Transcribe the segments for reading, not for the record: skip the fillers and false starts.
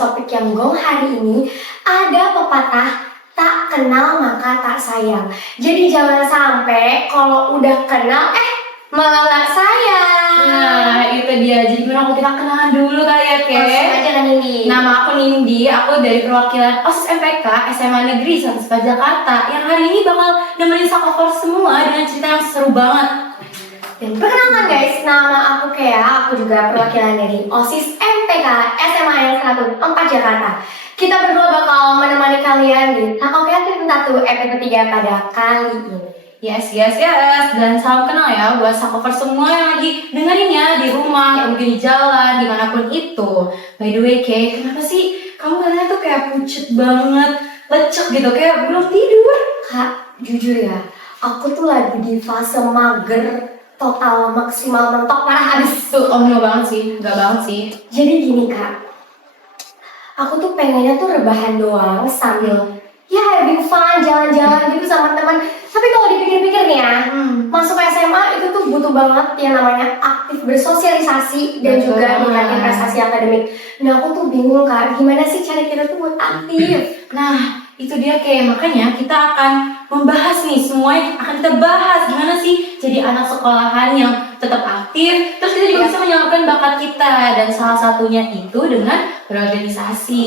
topik yang gong hari ini. Ada pepatah, tak kenal maka tak sayang. Jadi jangan sampai kalau udah kenal, malah nggak sayang. Nah, itu dia. Jadi gimana kita kenalan dulu kali ya, Ke? Langsung aja kan Nindi. Nama aku Nindi, aku dari perwakilan OSIS MPK SMA Negeri 1 Jakarta yang hari ini bakal nemenin Sakover semua dengan cerita yang seru banget. Dan perkenalkan guys, nama aku Kea, aku juga perwakilan dari OSIS MPK SMA yang 1 Jakarta. Kita berdua bakal menemani kalian di Kakak Kreatif 1 episode 3 pada kali ini. Yes. Dan salam kenal ya buat Sakover semua yang lagi dengerinnya di rumah, atau mungkin di jalan, dimanapun itu. By the way, Ke, kenapa sih kamu katanya tuh kayak pucet banget, lecek gitu, kayak belum tidur? Kak, jujur ya, aku tuh lagi di fase mager, total maksimal mentok parah habis. Tuh, enggak banget sih. Jadi gini Kak, aku tuh pengennya tuh rebahan doang sambil ya having fun, jalan-jalan gitu sama teman. Tapi kalau dipikir-pikir nih ya, masuk SMA itu tuh butuh banget yang namanya aktif bersosialisasi dan Betul juga banget. meningkatkan prestasi akademik. Nah aku tuh bingung Kak, gimana sih cara kita tuh buat aktif? Nah, itu dia kayak makanya kita akan membahas nih semuanya akan kita bahas gimana sih jadi anak sekolahan yang tetap aktif, terus kita juga bisa menyalurkan bakat kita dan salah satunya itu dengan berorganisasi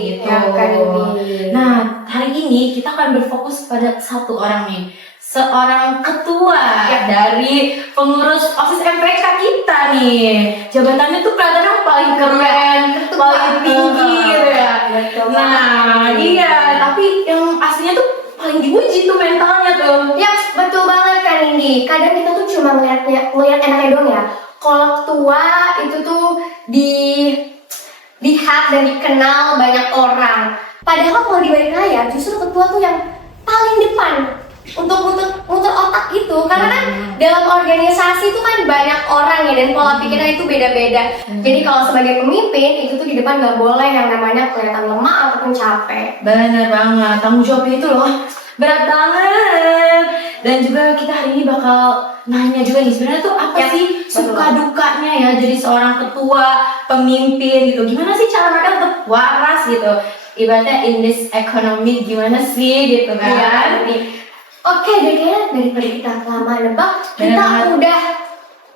gitu. Ya, kan, Bibi. Nah, hari ini kita akan berfokus pada satu orang nih, seorang ketua dari pengurus OSIS MPK kita nih. Jabatannya tuh kelihatannya paling keren, paling tinggi gitu ya. Betul Nah, banget. iya, tapi yang aslinya tuh paling diuji tuh mentalnya tuh. Ya betul banget kan Indi. Kadang kita tuh cuma ngeliat enaknya doang ya. Kalau ketua itu tuh dilihat dan dikenal banyak orang. Padahal kalau di balik layar justru ketua tuh yang paling depan untuk muter otak itu. Karena kan dalam organisasi itu kan banyak orang ya dan pola pikirnya itu beda-beda. Jadi kalau sebagai pemimpin itu tuh di depan nggak boleh yang namanya kelihatan lemah ataupun capek. Bener banget, tanggung jawabnya itu loh berat banget. Dan juga kita hari ini bakal nanya juga nih sebenarnya tuh apa sih suka dukanya ya jadi seorang ketua, pemimpin gitu. Gimana sih cara mereka tetap waras gitu. Ibaratnya in this economy gimana sih gitu kan. Oke deh, kayaknya daripada kita kelamaan nebak, kita Bener. udah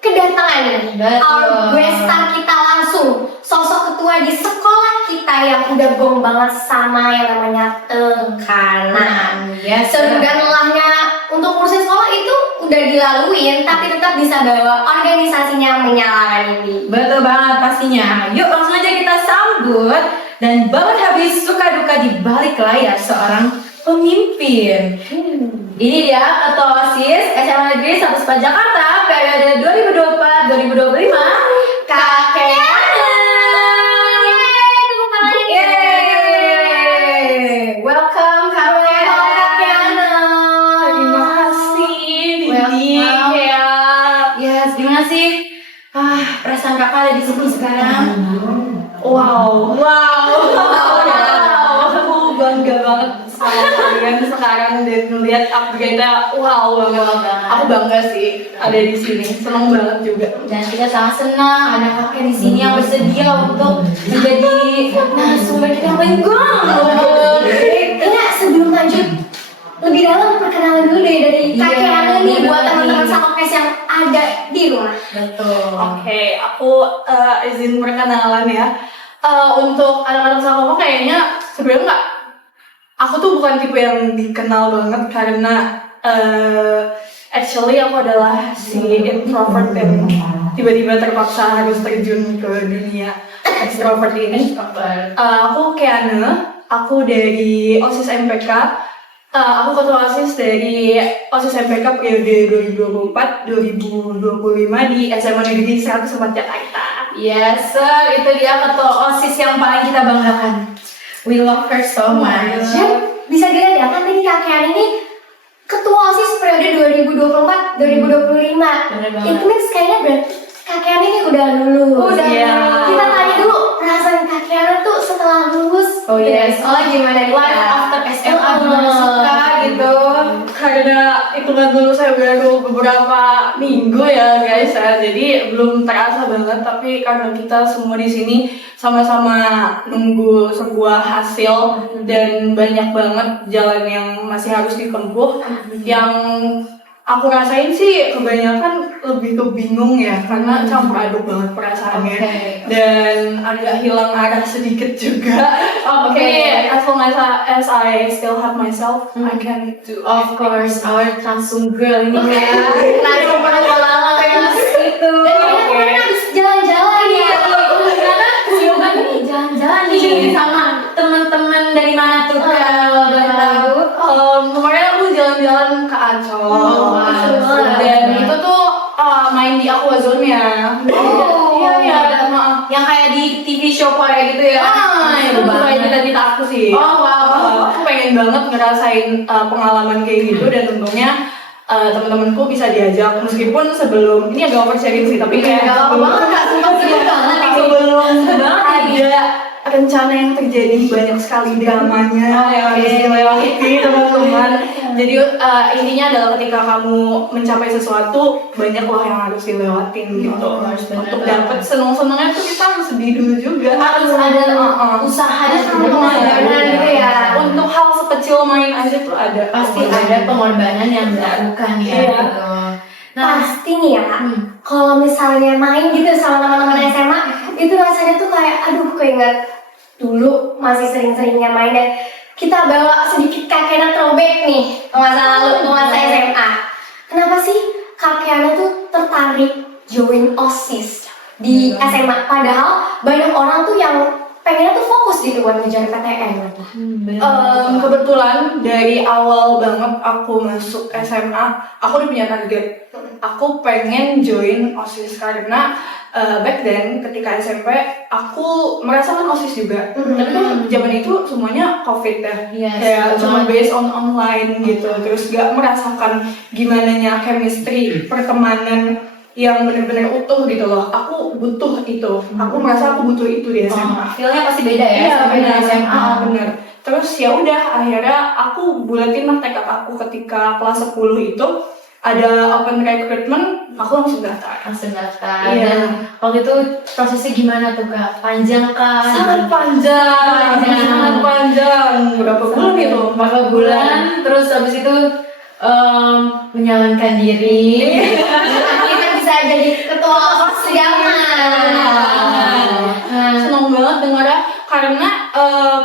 kedatangan nih Betul. our guest star kita langsung, sosok ketua di sekolah kita yang udah gong banget sama yang namanya tekanan. Yes. Seru dan lelahnya untuk ngurusin sekolah itu udah dilaluin, tapi tetap bisa bawa organisasinya menyala ini. Betul banget pastinya. Yuk langsung aja kita sambut dan banget habis suka duka di balik layar seorang pemimpin. Ini dia Ketua OSIS SMA Negeri 1 Jakarta periode 2024-2025 Kak Keana. Yeay. Welcome Kak Keana. Terima kasih, Nindi. Welcome. Kayak, Yes, gimana sih? Perasaan kakak ada di sini sekarang? wow. Aku bangga banget sama kalian sekarang dan ngeliat upgrade-nya, wow banget. Aku bangga sih ada di sini, seneng banget juga. Dan kita sangat senang ada kakek di sini yang bersedia untuk menjadi narasumber kita yang paling gong. Kayaknya sebelum lanjut lebih dalam perkenalan dulu deh dari Iya, kakek Ana nih bener buat nih. teman-teman Sakokes yang ada di rumah. Betul. Oke, aku izin perkenalan ya. Untuk anak-anak sama kayaknya sebenarnya nggak. Aku tuh bukan tipe yang dikenal banget karena actually aku adalah si introvert yang tiba-tiba terpaksa harus terjun ke dunia extrovert ini. Aku Keana, aku dari OSIS MPK. Aku ketua OSIS dari OSIS MPK periode 2024-2025 di SMA Negeri 1 Jakarta. Yes, sir. Itu dia ketua OSIS yang paling kita banggakan. We love her so much. Dan bisa dilihat ya kan tadi kakek Ana ini ketua OSIS periode 2024-2025. Bener banget. Itu means kayaknya berarti kakek Ana ini udah lulus. Udah. Iya. Kita tanya dulu perasaan kakek Ana tuh setelah lulus. Oh yes. Oh gimana nih? Life after SMA gimana sih Kak gitu? Karena hitungan dulu saya baru beberapa minggu ya guys ya, jadi belum terasa banget, tapi karena kita semua di sini sama-sama nunggu sebuah hasil dan banyak banget jalan yang masih harus ditempuh. Yang aku rasain sih kebanyakan lebih ke bingung ya, karena campur aduk banget perasaannya. Dan agak hilang arah sedikit juga. As long as I still have myself, I can do Of course, our Transum girl ini ya. Langsung lama kayak Itu. Dan kita kemarin habis jalan-jalan ya. Karena kesibukan nih jalan-jalan nih sama teman-teman dari mana tuh kalau boleh tahu? Kemarin aku jalan-jalan ke Ancol. wow. Dan itu tuh main di Aquazone ya. Iya. Yang kayak di TV show Korea gitu ya. Itu kayak cita-cita aku sih. Oh wow. Aku pengen banget ngerasain pengalaman kayak gitu, dan untungnya teman-temanku bisa diajak, meskipun sebelum ini agak oversharing sih, tapi kayak sebelum ada rencana yang terjadi, banyak sekali dramanya yang harus dilewati teman-teman. Jadi intinya adalah ketika kamu mencapai sesuatu, banyak loh yang harus dilewatin gitu. Untuk dapat seneng-senengnya tuh kita harus sedih dulu juga. Harus ada usaha dan pengorbanan gitu ya. Untuk hal sekecil main aja tuh ada. Pasti ada pengorbanan yang dilakukan ya. Iya. Gitu. Nah, Pasti nih ya, kalau misalnya main gitu sama teman-teman SMA, itu rasanya tuh kayak, aduh keinget dulu masih sering-seringnya main, dan kita bawa sedikit kakeknya throwback nih ke masa lalu, ke masa SMA. Kenapa sih kakeknya tuh tertarik join OSIS di SMA? Padahal banyak orang tuh yang pengennya tuh fokus gitu buat ngejar PTN. Kebetulan dari awal banget aku masuk SMA, aku udah punya target. Aku pengen join OSIS karena back then ketika SMP aku merasakan OSIS juga. Tapi kan zaman itu semuanya COVID ya. Yes, Kayak cuma betul. based on online gitu. Terus gak merasakan gimananya chemistry, pertemanan yang benar-benar utuh gitu loh. Aku butuh itu. Aku merasa aku butuh itu di SMA. Feel-nya pasti beda ya. Iya sama benar dengan SMA. benar. Terus ya udah akhirnya aku bulatin lah tekad aku ketika kelas 10 itu ada open recruitment, aku langsung daftar. Langsung daftar. Iya. Dan waktu itu prosesnya gimana tuh Kak? Panjang kah? Sangat panjang. Berapa bulan itu? Berapa bulan? Terus habis itu menjalankan diri. Kita bisa jadi ketua OSIS Seneng banget dengarnya karena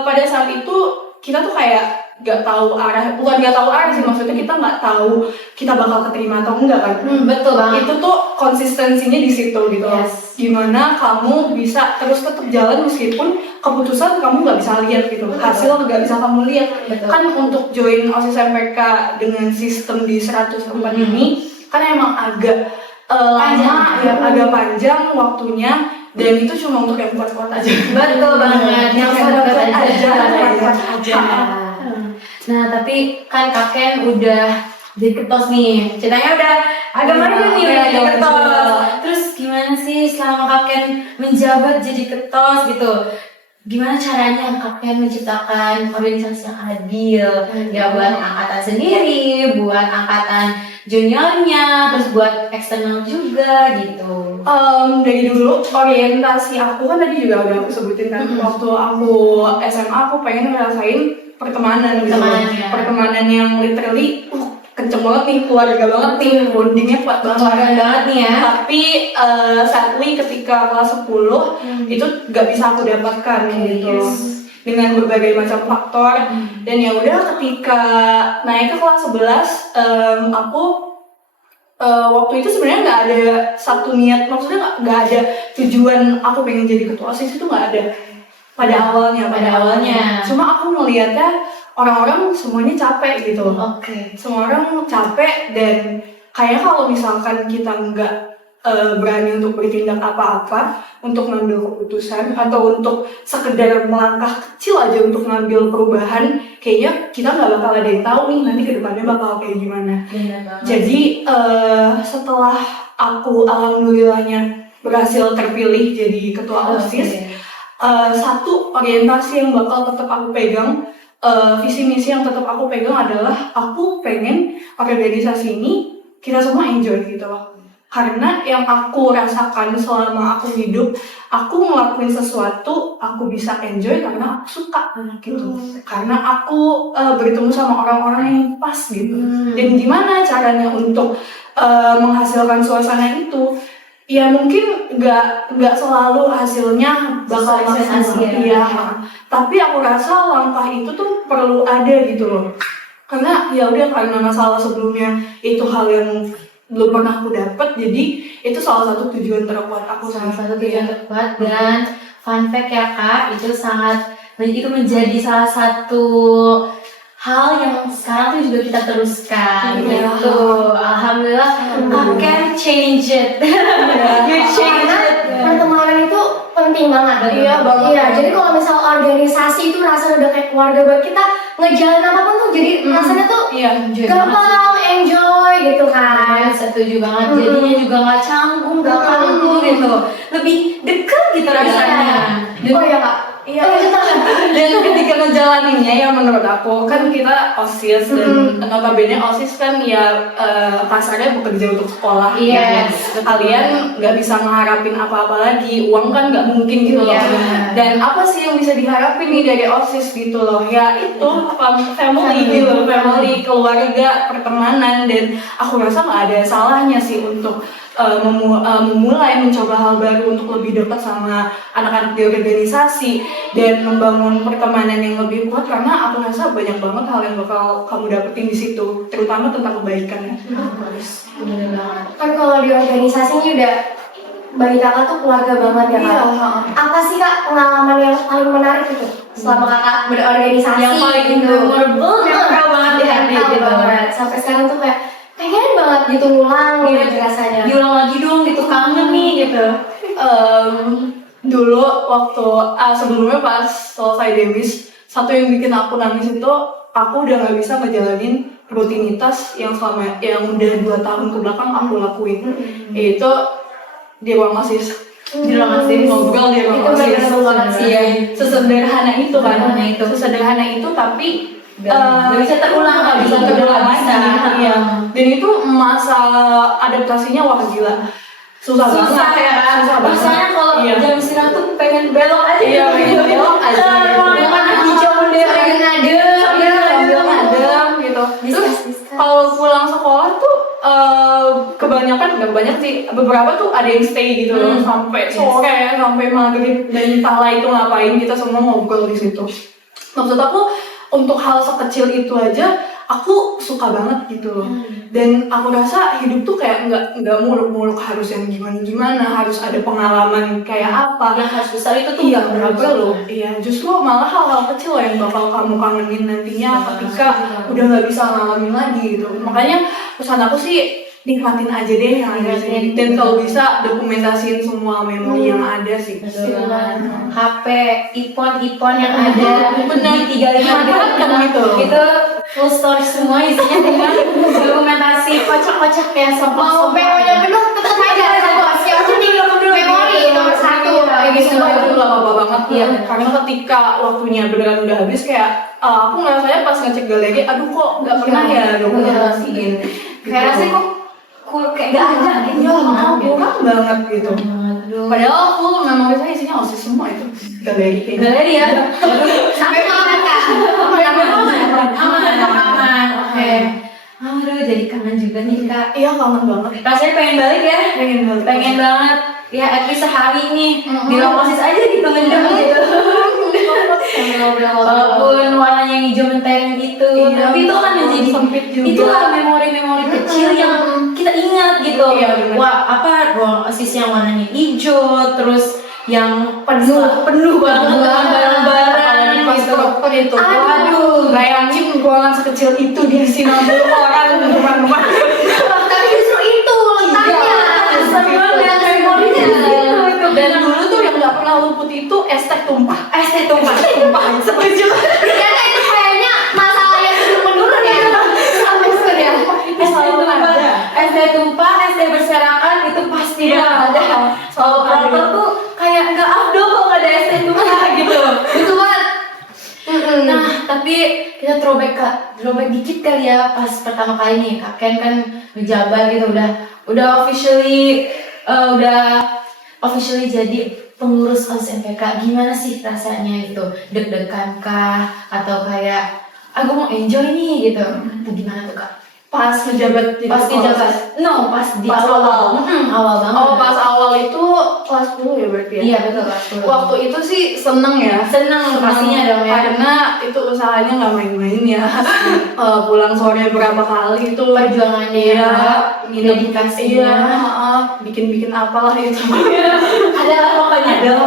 pada saat itu kita tuh kayak gak tahu arah, bukan gak tahu arah sih, maksudnya kita nggak tahu kita bakal keterima atau enggak kan. Betul banget. Itu tuh konsistensinya di situ gitu. Yes. Gimana kamu bisa terus tetap jalan meskipun keputusan kamu nggak bisa lihat gitu, hasil nggak bisa kamu lihat. Betul. Kan untuk join OSIS MPK dengan sistem di 100 tempat ini kan emang agak lama ya, agak panjang waktunya, dan itu cuma untuk yang kuat-kuat aja. Betul banget. Yang kuat-kuat aja. Kuat-kuat aja. Nah, tapi kan Kaken udah jadi ketos nih. Ceritanya udah agak maju nih udah jadi ketos. Terus gimana sih selama Kaken menjabat jadi ketos gitu? Gimana caranya Kaken menciptakan organisasi yang adil? Ya buat angkatan sendiri, buat angkatan juniornya, terus buat eksternal juga gitu. Dari dulu orientasi aku kan tadi juga udah aku sebutin kan, waktu aku SMA aku pengen ngerasain pertemanan gitu. Pertemanan yang literally kenceng banget nih, keluarga banget nih, bondingnya kuat banget nih ya. Tapi sadly ketika kelas 10 itu gak bisa aku dapatkan gitu. Dengan berbagai macam faktor, dan ya udah ketika naik ke kelas 11 aku waktu itu sebenarnya nggak ada satu niat, maksudnya nggak ada tujuan aku pengen jadi ketua OSIS, itu nggak ada pada awalnya. Cuma aku ngeliatnya orang-orang semuanya capek gitu. Semua orang capek, dan kayaknya kalau misalkan kita nggak berani untuk bertindak apa-apa, untuk ngambil keputusan atau untuk sekedar melangkah kecil aja untuk ngambil perubahan, kayaknya kita nggak bakal ada yang tahu nih nanti kedepannya bakal kayak gimana. Jadi setelah aku alhamdulillahnya berhasil terpilih jadi ketua OSIS, satu orientasi yang bakal tetap aku pegang, visi misi yang tetap aku pegang adalah aku pengen organisasi ini kita semua enjoy gitu loh. Karena yang aku rasakan selama aku hidup, aku ngelakuin sesuatu, aku bisa enjoy karena aku suka gitu. Karena aku bertemu sama orang-orang yang pas gitu. Dan gimana caranya untuk menghasilkan suasana itu? Ya mungkin nggak selalu hasilnya bakal maksimal. Iya. Tapi aku rasa langkah itu tuh perlu ada gitu loh. Karena ya udah, karena masalah sebelumnya itu hal yang belum pernah aku dapat, jadi itu salah satu tujuan terkuat aku. Salah satu tujuan terkuat. Dan fun fact ya Kak, itu menjadi salah satu hal yang sekarang tuh juga kita teruskan gitu. Alhamdulillah, I can change it. You change it. Pertemanan itu penting banget. Iya banget. Iya, jadi kalau misal organisasi itu rasanya udah kayak keluarga buat kita, ngejalan apapun tuh jadi rasanya tuh gampang, enjoy gitu kan. Setuju banget. Jadinya juga nggak canggung, nggak kaku gitu. Lebih deket gitu rasanya. Oh iya Kak. Iya. Dan ketika ngejalaninnya ya menurut aku kan kita OSIS dan notabene OSIS kan ya kasarnya bekerja untuk sekolah. Yes, dan kalian nggak bisa mengharapin apa-apa lagi, uang kan nggak mungkin gitu loh. Dan apa sih yang bisa diharapin nih dari OSIS gitu loh? Ya itu family gitu, family, keluarga, pertemanan. Dan aku rasa nggak ada salahnya sih untuk memulai mencoba hal baru untuk lebih dekat sama anak-anak di organisasi dan membangun pertemanan yang lebih kuat, karena aku rasa banyak banget hal yang bakal kamu dapetin di situ, terutama tentang kebaikan ya. Bener banget. Kan kalau di organisasi ini udah bagi kakak tuh keluarga banget ya Kak. Apa sih Kak pengalaman yang paling menarik itu selama kakak berorganisasi? Yang paling memorable, nempel banget di hati gitu. Sampai sekarang tuh kayak pengen banget gitu ngulang gitu rasanya. Diulang lagi dong gitu, kangen nih gitu. Dulu waktu sebelumnya pas selesai demis, satu yang bikin aku nangis itu aku udah nggak bisa ngejalanin rutinitas yang udah 2 tahun kebelakang aku lakuin, yaitu di ruang OSIS. Di ruang OSIS, ngobrol di ruang Itu OSIS. benar-benar Iya, sesederhana itu kan. Sesederhana itu tapi nggak bisa terulang, nggak bisa terulang lagi. Iya. Dan itu masa adaptasinya wah gila. Susah banget. Susah ya kan? Susah banget. Rasanya kalau jam istirahat tuh pengen belok aja. Iya, pengen belok aja. Ruangan hijau Pengen adem gitu. Terus kalau pulang sekolah tuh kebanyakan, nggak banyak sih, beberapa tuh ada yang stay gitu loh, sampai sore, sampai maghrib, dan entahlah itu ngapain, kita semua ngobrol di situ. Maksud aku, untuk hal sekecil itu aja aku suka banget gitu loh. Dan aku rasa hidup tuh kayak nggak muluk-muluk harus yang gimana-gimana, harus ada pengalaman kayak apa. Yang harus besar itu tuh nggak perlu. Iya, justru malah hal-hal kecil loh yang bakal kamu kangenin nantinya ketika udah nggak bisa ngalamin lagi gitu. Makanya pesan aku sih, nikmatin aja deh yang ada di sini. Dan kalau bisa dokumentasiin semua memori yang ada sih. HP, ipon yang ada, dimanfaatkan gitu. Itu full story semua isinya dengan dokumentasi kocak-kocak ya, mau memorinya penuh tetap aja bos. Yang penting memori nomor 1 kayak gitu. Itu gak apa-apa banget ya. Karena ketika waktunya beneran udah habis, kayak aku ngerasanya pas ngecek galeri, aduh kok gak pernah ya dokumentasiin. Kayak rasanya kok kayak gak ada gitu. Kurang banget gitu. Padahal full memori saya isinya OSIS semua itu. Galeri ya. Sampai makan Kak. Aman. Oke. Aduh, jadi kangen juga nih Kak. Iya, kangen banget. Rasanya pengen balik ya. Pengen banget. Ya, at least sehari nih di ruang OSIS aja gitu ngedem gitu. Walaupun warnanya yang hijau mentereng gitu, tapi itu kan menjadi sempit juga. Itulah memori-memori kecil yang kita ingat gitu. Wah, apa ruang OSIS yang warnanya hijau, terus yang penuh banget dengan barang-barang gitu. Itu. Aduh, bayangin ruangan sekecil itu diisi 60 orang rumah-rumah. Tapi justru itu letaknya. Semua dengan memorinya gitu. Dan dulu tuh yang nggak pernah luput itu es teh tumpah. Setuju. Ternyata itu kayaknya masalah yang terus menurun ya. Sampai sekarang. Es teh tumpah, es teh berserakan itu pasti ada. Kalau proker tuh kayak nggak afdol kalau nggak ada es teh tumpah gitu. Betul banget. Nah, tapi tapi kita throwback dikit kali ya. Pas pertama kali nih Kak Ken kan ngejabat gitu, udah officially jadi pengurus OSIS MPK. Gimana sih rasanya itu? Deg-degan kah? Atau kayak aku mau enjoy nih gitu? Atau gimana tuh Kak? Pas ngejabat jadi Pas ketua ngejabat? OSIS. No, pas di Pas awal. awal banget. Oh, pas awal itu kelas 10 ya berarti ya? Iya betul kelas 10. Waktu itu sih seneng ya. Seneng pastinya dong ya. Karena itu usahanya nggak main-main ya. Pulang sore berapa kali itu. Perjuangannya Iya, dedikasinya. Iya, bikin apalah itu. Adalah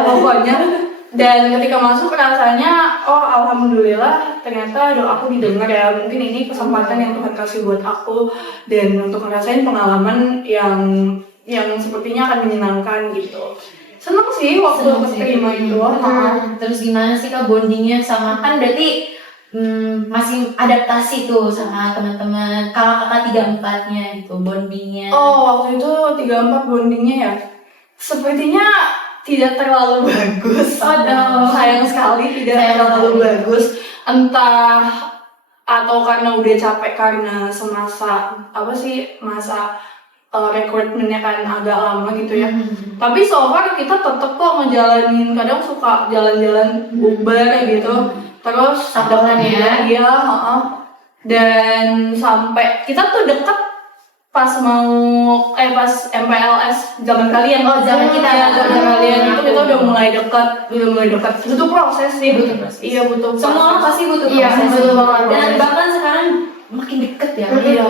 pokoknya. Dan ketika masuk rasanya, oh alhamdulillah ternyata doaku didengar ya. Mungkin ini kesempatan yang Tuhan kasih buat aku dan untuk ngerasain pengalaman yang sepertinya akan menyenangkan gitu. Seneng sih waktu keterima itu. Terus gimana sih Kak bondingnya sama, kan berarti masih adaptasi tuh sama teman-teman kakak 34-nya gitu bondingnya. Oh, waktu itu 34 bondingnya ya. Sepertinya tidak terlalu bagus. Sayang sekali tidak terlalu bagus. Entah atau karena udah capek karena semasa masa rekrutmennya kan agak lama gitu ya. Tapi so far kita tetap kok ngejalanin, kadang suka jalan-jalan bubar gitu. Terus Sabaran ya. Iya, dan sampai kita tuh deket pas MPLS zaman kalian. Oh, zaman kita. Ya, zaman kalian itu kita udah mulai dekat. Butuh proses sih. Butuh proses. Iya, butuh proses. Semua orang pasti butuh Iya, proses. betul banget. Dan bahkan sekarang makin deket ya. Iya.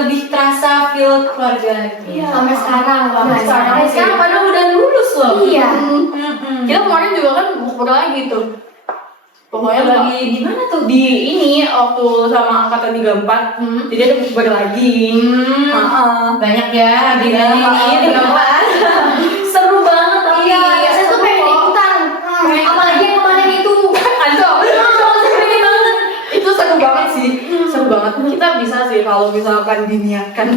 Lebih terasa feel keluarga gitu. Iya. Sampai sekarang Sampai Sekarang padahal udah lulus loh. Iya. Kita kemarin juga kan bukber lagi tuh. Pokoknya lagi di mana tuh? Di ini waktu sama angkatan 34. Jadi ada bukber lagi. Banyak ya Iya, ini seru banget tapi Iya, saya tuh pengen ikutan. Apalagi yang kemarin itu. Itu seru banget sih. Seru banget. Kita bisa sih kalau misalkan diniatkan.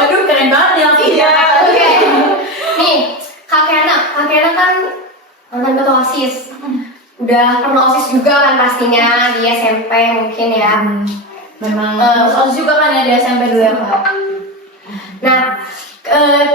Waduh keren banget ya. Iya. Oke. Nih, Kak Kena kan mantan ketua OSIS. Udah pernah OSIS juga kan pastinya di SMP mungkin ya. Memang OSIS juga kan ya di SMP dulu ya Kak. Nah,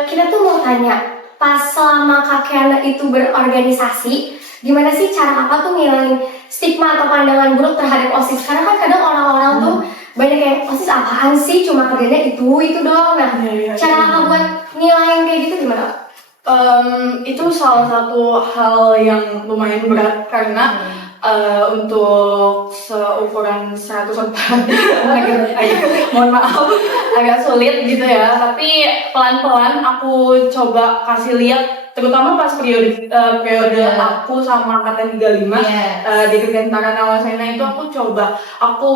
kita tuh mau tanya, pas selama Kak Kena itu berorganisasi, gimana sih cara Kakak tuh ngilangin stigma atau pandangan buruk terhadap OSIS? Karena kan kadang orang-orang tuh banyak yang OSIS apaan sih, cuma kerjanya itu doang. Nah, cara Kakak buat ngilangin kayak gitu gimana? Itu salah satu hal yang lumayan berat karena untuk seukuran 100 orang mohon maaf agak sulit gitu ya, tapi pelan-pelan aku coba kasih lihat, terutama pas periode aku sama angkatan 35 di Dirgantara Nawasena itu aku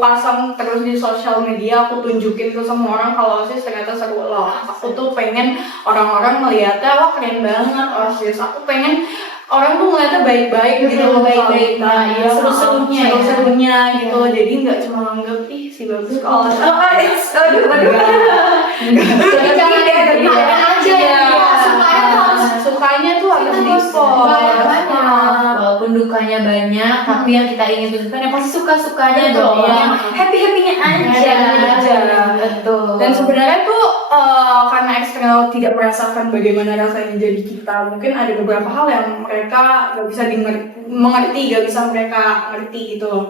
pasang terus di sosial media, aku tunjukin ke semua orang kalau OSIS ternyata seru loh. Aku tuh pengen orang-orang melihatnya, wah keren banget OSIS. Aku pengen orang tuh ngeliatnya baik-baik gitu, baik-baik, ya, seru-serunya gitu. Jadi nggak cuma nganggep ih si bagus kalau Jangan lihat aja ya. Sukanya tuh harus di-post. Walaupun dukanya banyak, tapi yang kita ingin tunjukkan ya pasti suka-sukanya dong. Yang happy-happynya aja. Betul. Dan sebenarnya tuh karena eksternal tidak merasakan bagaimana rasanya jadi kita, mungkin ada beberapa hal yang mereka gak bisa mengerti, gak bisa mereka ngerti gitu loh.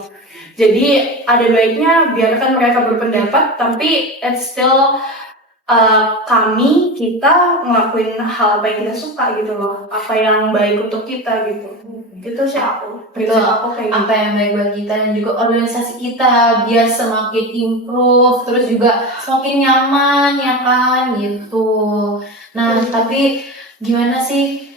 Jadi ada baiknya biarkan mereka berpendapat, tapi it's still kita ngelakuin hal apa yang kita suka gitu loh, apa yang baik untuk kita gitu. Gitu sih aku. Betul. Aku kayak Apa yang baik buat kita dan juga organisasi kita biar semakin improve, terus juga semakin nyaman ya kan gitu. Nah tapi gimana sih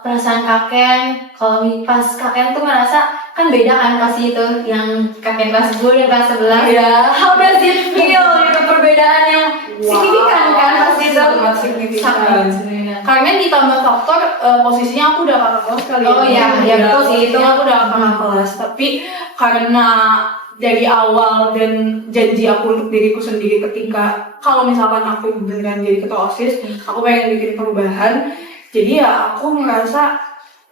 perasaan Kaken kalau pas Kaken tuh ngerasa kan beda kan pasti itu yang Kaken kelas 10 dan kelas 11. Iya. How does it feel gitu, perbedaan yang signifikan kan pasti itu. Sangat signifikan. Sangat signifikan. Karena ditambah faktor posisinya aku udah kakak kelas kali Oh iya, betul sih itu. Aku udah kakak kelas, tapi karena dari awal dan janji aku untuk diriku sendiri ketika kalau misalkan aku beneran jadi ketua OSIS, aku pengen bikin perubahan. Jadi ya aku merasa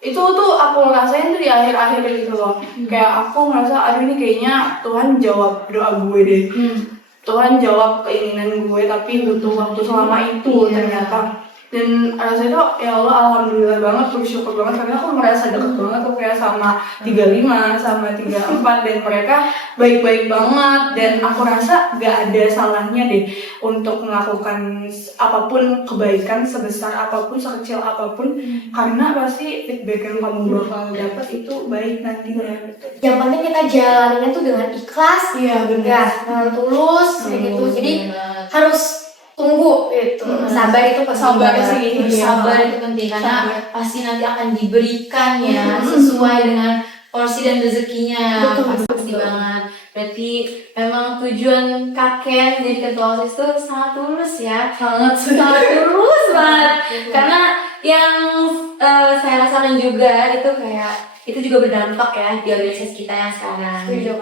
itu tuh aku ngerasain tuh di akhir-akhir gitu loh. Kayak aku ngerasa aduh ini kayaknya Tuhan jawab doa gue deh. Tuhan jawab keinginan gue tapi butuh waktu selama itu ternyata. Dan rasanya tuh ya Allah alhamdulillah banget, bersyukur banget karena aku merasa deket banget tuh kayak sama 35 sama 34 dan mereka baik-baik banget dan aku rasa gak ada salahnya deh untuk melakukan apapun kebaikan sebesar apapun, sekecil apapun karena pasti feedback yang kamu bakal dapat itu baik nantinya gitu. Yang penting kita jalaninnya tuh dengan ikhlas, Iya benar. dengan tulus kayak gitu. Jadi harus tunggu gitu. Sabar itu penting. Sabar banget. sih. Sabar itu penting karena pasti nanti akan diberikan ya sesuai dengan porsi dan rezekinya. Pasti banget. Berarti memang tujuan kakek jadi ketua OSIS itu sangat tulus ya. Sangat tulus banget. Karena yang saya rasakan juga itu kayak itu juga berdampak ya di organisasi kita yang sekarang gitu.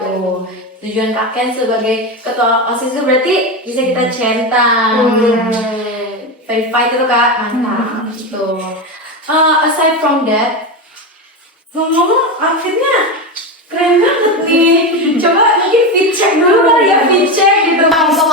Tujuan kakek sebagai ketua OSIS itu berarti bisa kita centang, verified itu kak, mantap gitu. Aside from that, ngomong akhirnya keren banget nih. Coba mungkin fit check dulu kali ya, fit check gitu. Romcom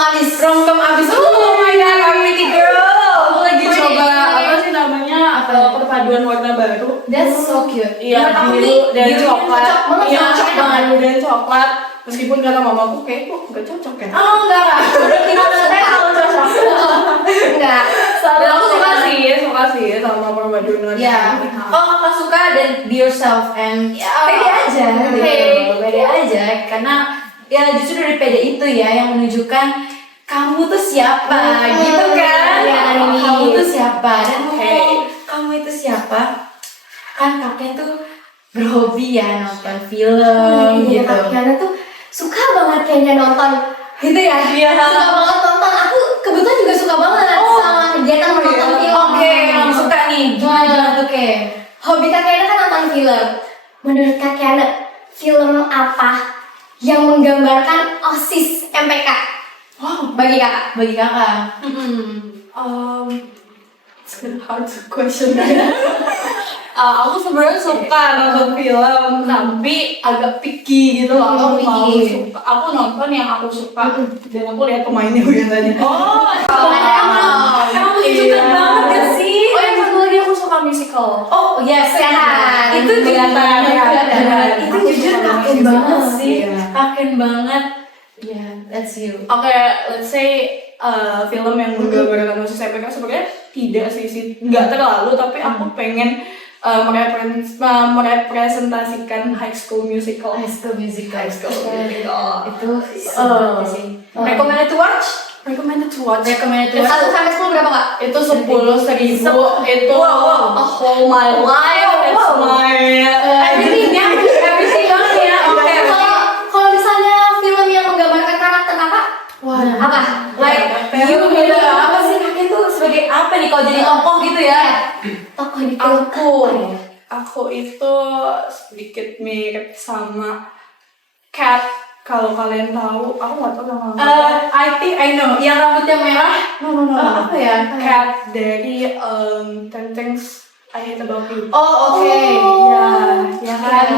abis. Oh my god, I'm pretty girl. Aku lagi coba apa sih namanya perpaduan warna baru. That's so cute. Iya, Menurut aku biru nih, dan birunya coklat. cocok banget Iya, sama cocok China. banget biru dan coklat. Meskipun kata mamaku kayak kok gak cocok ya. Oh enggak, berarti maksudnya kalau cocok. Enggak. Dan aku suka sih sama perpaduan warna. Ya, kalau kakak suka dan be yourself and ya pede aja, pede aja karena ya justru dari pede itu ya yang menunjukkan kamu tuh siapa gitu kan. Ya, ini. Kamu tuh siapa dan kamu itu siapa kan kakek tuh berhobi ya nonton film gitu. Kiana tuh suka banget kayaknya nonton gitu ya. Iya. Suka banget nonton. Aku kebetulan juga suka banget sama kegiatan menonton film. Oke, kamu suka nih gimana tuh kayak Hobi Kak Kiana kan nonton film. Menurut Kak Kiana, film apa yang menggambarkan OSIS MPK? wow Bagi kakak. bagi kakak. It's a hard question. Aku sebenarnya suka nonton film, tapi agak picky gitu loh. Aku mau picky. suka. Aku nonton yang aku suka dan aku lihat pemainnya biasanya. Oh, Emang menunjukkan banget gak sih? Oh yang satu lagi aku suka musical. Oh yes, Kan. itu Kelihatan. itu jujur kaken banget sih, Iya. kaken banget. Ya, that's you. Oke, let's say film yang menggambarkan OSIS MPK sebenarnya tidak sih, nggak terlalu, tapi aku pengen merepresentasikan High School Musical. High School Musical. High School Musical. Itu seru sih. Recommended to watch? Recommended to watch. Recommended to watch. 1 sampai 10 berapa kak? Itu 10.000. Itu Wow. a whole my life. It's my Everything banget ya. Oke. Kalau misalnya film yang menggambarkan karakter kakak, Wah, apa? like you gitu. Apa sih kakek tuh sebagai apa nih kalau jadi tokoh gitu ya? Tokoh di film aku itu sedikit mirip sama Cat. Kalau kalian tahu, aku nggak tahu nama I think I know. Yang rambutnya merah. No. Apa ya? Cat dari Ten Things I Hate About You. Oh, oke. Ya kan.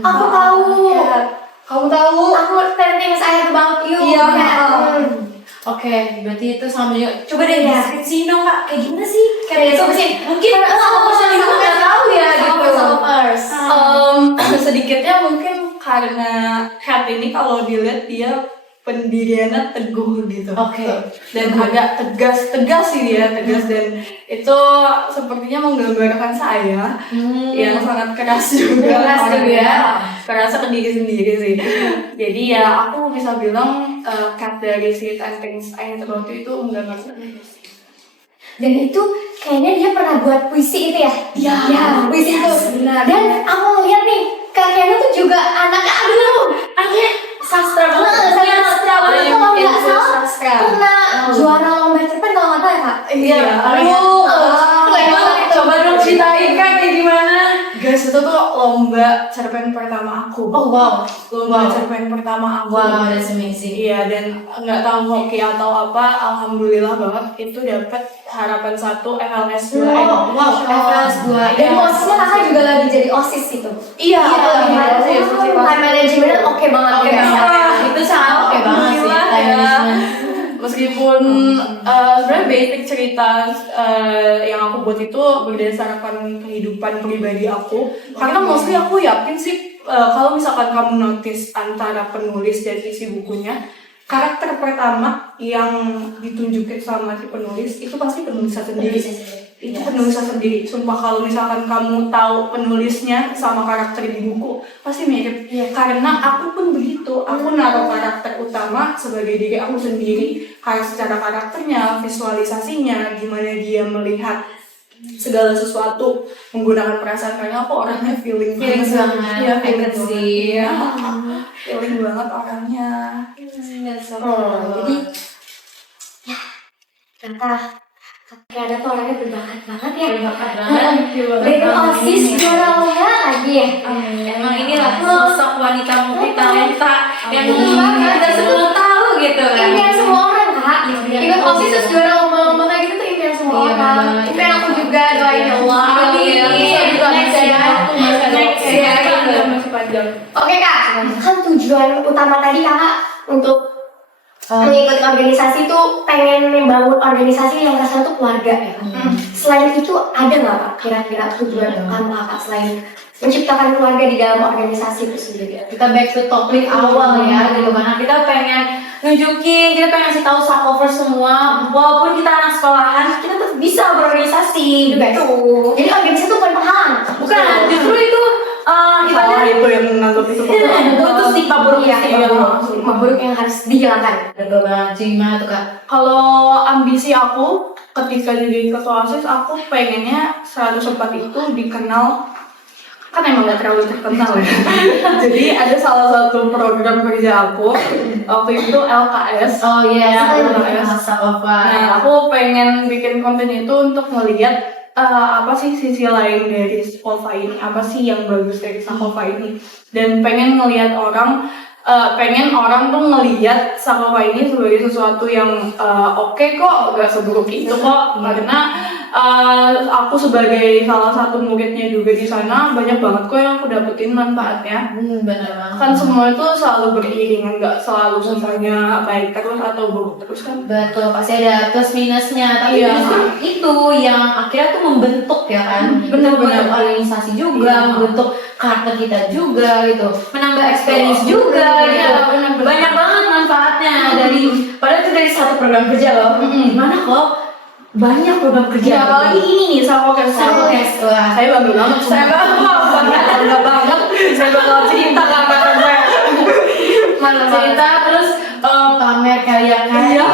Aku tahu. Cat. Kamu tahu? Aku Things I Hate About You. Iya, Kan. Oke, berarti itu sama juga. Coba deh Iya. deskripsi dong kak, kayak gimana sih? Kayak itu sih. Mungkin sama person itu nggak tahu ya gitu. Sedikitnya mungkin karena Cat ini kalau dilihat dia pendiriannya teguh gitu. Oke. Dan agak tegas sih dia, tegas dan itu sepertinya menggambarkan saya yang sangat keras juga. Keras juga. orangnya. Keras ke diri sendiri sih. Jadi ya aku bisa bilang Cat dari si Ten Things I Hate About You itu menggambarkan. Dan itu kayaknya dia pernah buat puisi itu ya? Iya. Ya, puisi itu. Benar. Dan aku ngeliat nih, Kak Kiana tuh juga anaknya Sastra saya sastra banget kalau nggak salah Sastra. pernah juara lomba cerpen kalau nggak salah ya kak? Iya. Keren banget itu. Coba dong ceritain kak kayak gimana? Guys itu tuh lomba cerpen pertama aku. Oh wow. Lomba Wow. cerpen pertama aku. Wow, that's amazing. Iya, dan nggak tahu hoki atau apa, alhamdulillah banget itu dapat harapan 1 FLS 2. Oh, wow, FLS 2. Dan posisinya kakak juga lagi jadi OSIS gitu. Iya, Iya, gimana sih? time management oke banget. Oke ya. banget. Itu sangat oke banget sih. Alhamdulillah Time ya. management. Meskipun sebenarnya basic cerita yang aku buat itu berdasarkan kehidupan pribadi aku, karena mostly aku yakin sih kalau misalkan kamu notice antara penulis dan isi bukunya, karakter pertama yang ditunjukin sama si penulis itu pasti penulisnya sendiri. Itu penulisnya sendiri. Sumpah kalau misalkan kamu tahu penulisnya sama karakter di buku pasti mirip. Karena aku pun begitu. Aku naruh karakter utama sebagai diri aku sendiri. Kayak secara karakternya, visualisasinya, gimana dia melihat segala sesuatu menggunakan perasaan, karena aku orangnya feeling Feelings banget. Iya, I feeling can see. banget. Feeling banget orangnya. Jadi ya kakak ada tuh orangnya berbakat banget ya. Berbakat banget. Dari OSIS juara lomba lagi ya. Emang inilah sosok wanita multi talenta yang kita semua tahu gitu kan. Impian semua orang kak. Ikut OSIS terus juara lomba-lomba kayak gitu tuh impian semua Iya, orang. bener. Impian aku juga, doain ya Allah. Amin. Bisa juga Next bisa ya. Next ya. Masih panjang. Oke kak, kan tujuan utama tadi kakak untuk mengikuti organisasi tuh pengen membangun organisasi yang rasanya tuh keluarga ya. Selain itu ada nggak kak kira-kira tujuan utama kakak selain menciptakan keluarga di dalam organisasi itu sendiri? Kita back to topik awal ya gitu, karena kita pengen nunjukin, kita pengen ngasih tahu Sakover semua, walaupun kita anak sekolahan, kita tetap bisa berorganisasi gitu. Jadi organisasi itu bukan penghalang. Bukan, justru itu Salah itu yang menganggap itu itu stigma buruk ya. Stigma buruk yang harus dihilangkan. Betul banget, gimana tuh kak? Kalau ambisi aku ketika jadi ketua OSIS, aku pengennya 104 itu dikenal, kan emang gak terlalu terkenal ya. Jadi ada salah satu program kerja aku waktu itu LKS. Oh iya, LKS. Sakover. Nah, aku pengen bikin konten itu untuk melihat apa sih sisi lain dari Sakova ini, apa sih yang bagus dari Sakova ini, dan pengen ngelihat orang, pengen orang tuh ngelihat Sakova ini sebagai sesuatu yang oke kok, gak seburuk itu kok, karena aku sebagai salah satu muridnya juga di sana banyak banget kok yang aku dapetin manfaatnya. Benar banget. Kan semua itu selalu beriringan, nggak selalu semuanya baik terus atau buruk terus kan. Betul, pasti ada plus minusnya, tapi Iya. justru itu yang akhirnya tuh membentuk ya kan. Benar-benar. Membentuk organisasi juga, Iya. membentuk karakter kita juga gitu, menambah experience juga Iya, gitu. benar-benar. Banyak banget manfaatnya dari, padahal itu dari satu program kerja loh. Gimana kok banyak program kerja? Ya apalagi ini nih Sakokes. Sakokes, wah. Saya bangga banget. Saya bangga banget. Saya bakal cerita karena saya. Cerita terus pamer karya-karya. Iya.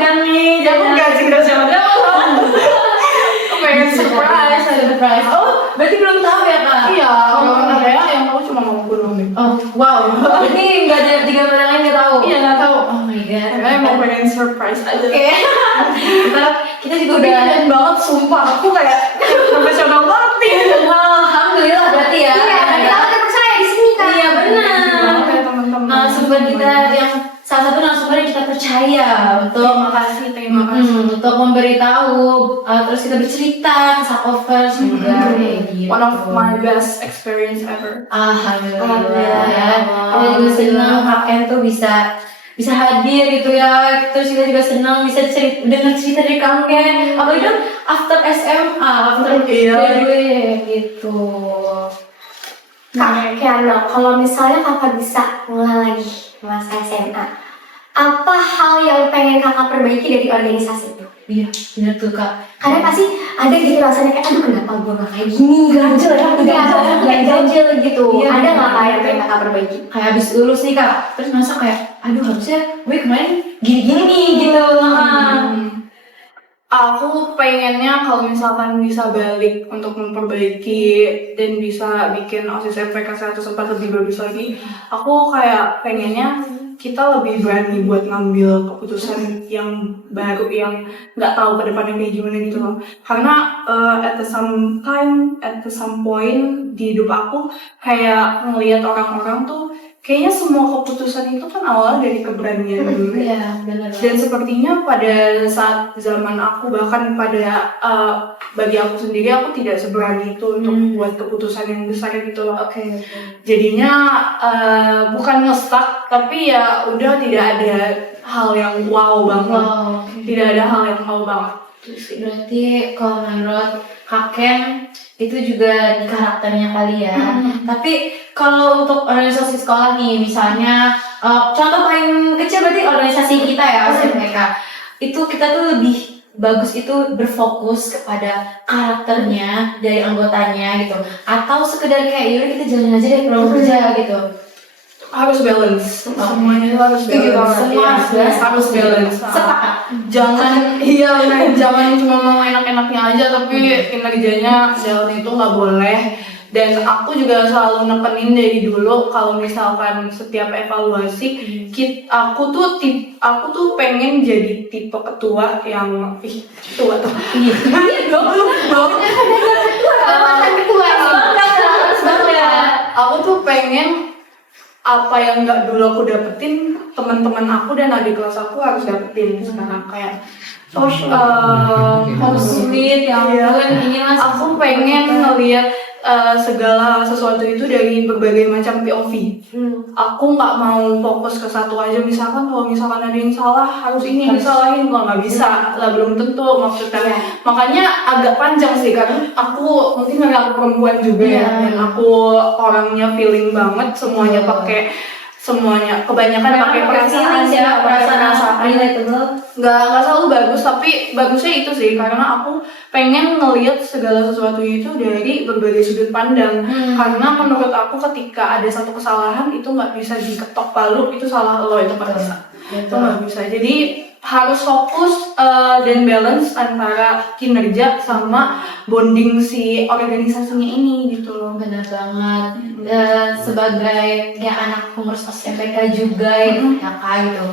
Kan nih, Ya aku nggak cerita sama dia. Aku pengen surprise. surprise. Oh, berarti belum tahu ya kak? Iya. Kalau saya yang tahu cuma mamaku doang deh. Oh, wow. Berarti nggak ada 3 orang lain nggak tahu? Iya nggak tahu. Oh my god. Saya mau pengen surprise aja. Oke. Kita juga Udah udah. keren banget, sumpah. Aku kayak profesional banget nih. Alhamdulillah berarti ya. Iya, kita udah percaya di sini kan. Iya benar. Oke teman-teman. Narasumber kita yang salah satu narasumber yang kita percaya untuk Terima kasih. untuk memberitahu, terus kita bercerita ke Sakovers juga kayak gitu. One of my best experience ever. Alhamdulillah ya. Kita juga senang Kak Ken tuh bisa hadir gitu ya. Terus kita juga senang bisa dengar cerita dari Kak Ken. Apalagi kan after SMA, after Iya. graduate gitu. Kak Kiano, kalau misalnya kakak bisa ngulang lagi masa SMA, apa hal yang pengen kakak perbaiki dari organisasi itu? Iya, benar tuh Kak. Karena pasti ada gitu rasanya kayak, aduh kenapa gue gak kayak gini, ganjel ya, ganjel gitu. Iya, Ada nggak bener. kak yang pengen kakak perbaiki? Kayak habis lulus nih Kak, terus masa kayak, aduh harusnya gue kemarin gini-gini nih gitu. Aku pengennya kalau misalkan bisa balik untuk memperbaiki dan bisa bikin OSIS FPK 104 lebih bagus lagi, aku kayak pengennya kita lebih berani buat ngambil keputusan yang baru, yang nggak tahu ke depannya kayak gimana gitu loh. Karena at the some point di hidup aku kayak ngelihat orang-orang tuh kayaknya semua keputusan itu kan awal dari keberanian dulu. Iya, benar. Dan sepertinya pada saat zaman aku, bahkan pada bagi aku sendiri, aku tidak seberani itu untuk buat keputusan yang besar gitu loh. Oke. Jadinya bukan nge-stuck, tapi ya udah tidak ada hal yang wow banget. Wow. Tidak ada hal yang wow banget. Berarti kalau menurut Kak Ken itu juga di karakternya kali ya. Tapi kalau untuk organisasi sekolah nih, misalnya contoh paling kecil berarti organisasi kita ya, SMPK. Itu kita tuh lebih bagus itu berfokus kepada karakternya dari anggotanya gitu, atau sekedar kayak yaudah kita jalan aja deh kalau kerja gitu. Harus balance, semuanya itu harus Setuju balance. banget. Semua Iya, harus balance. Sepakat. Jangan cuma mau enak-enaknya aja, tapi kinerjanya jalan itu nggak boleh. Dan aku juga selalu nekenin dari dulu kalau misalkan setiap evaluasi, aku tuh pengen jadi tipe ketua yang ketua tuh. Iya dong. Aku tuh pengen apa yang nggak dulu aku dapetin, teman-teman aku dan adik kelas aku harus dapetin sekarang. Kayak sweet ya ampun, ini mas. Aku pengen ngelihat segala sesuatu itu dari berbagai macam POV. Aku nggak mau fokus ke satu aja. Kalau misalkan ada yang salah, harus ini yang disalahin. Kalau nggak bisa, lah belum tentu maksudnya. Makanya agak panjang sih, karena aku mungkin karena aku perempuan juga ya, dan aku orangnya feeling banget, semuanya kebanyakan pakai perasaan ya, perasaan relatable. Nggak selalu bagus, tapi bagusnya itu sih karena aku pengen ngelihat segala sesuatu itu dari berbagai sudut pandang. Karena menurut aku ketika ada satu kesalahan itu nggak bisa diketok palu, itu salah lo, itu nggak bisa. Itu nggak bisa. Jadi harus fokus dan balance antara kinerja sama bonding si organisasinya ini gitu loh. Benar banget. Sebagai ya anak pengurus SMPK juga ya kakak gitu,